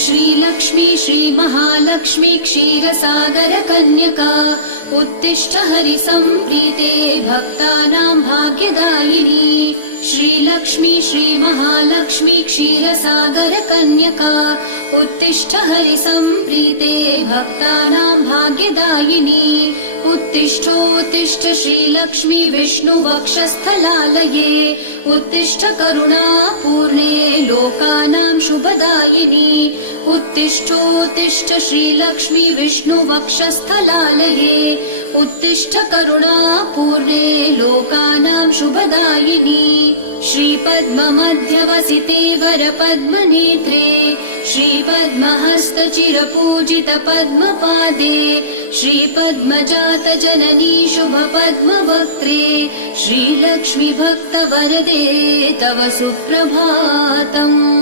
श्रीलक्ष्मी श्रीमहालक्ष्मी क्षीरसागर कन्यका उत्तिष्ठ हरिसम्प्रीते भक्तानां भाग्यदायिनी। श्रीलक्ष्मी श्रीमहालक्ष्मी क्षीरसागर कन्यका उत्तिष्ठ हरिसम्प्रीते भक्तानां भाग्यदायिनी। उत्तिष्ठोत्तिष्ठ श्रीलक्ष्मी विष्णुवक्षस्थलालये उत्तिष्ठ करुणापूर्णे लोकानां शुभदायिनी। उत्तिष्ठोत्तिष्ठ श्रीलक्ष्मी विष्णुवक्षस्थलालये उत्तिष्ठ करुणापूर्णे लोकानां शुभदायिनी। श्रीपद्ममध्यवसिते वरपद्मनेत्रे श्रीपद्महस्तचिरपूजित पद्मपादे श्रीपद्मजात जननी शुभपद्मवक्त्रे श्रीलक्ष्मी भक्तवरदे तव सुप्रभातम्।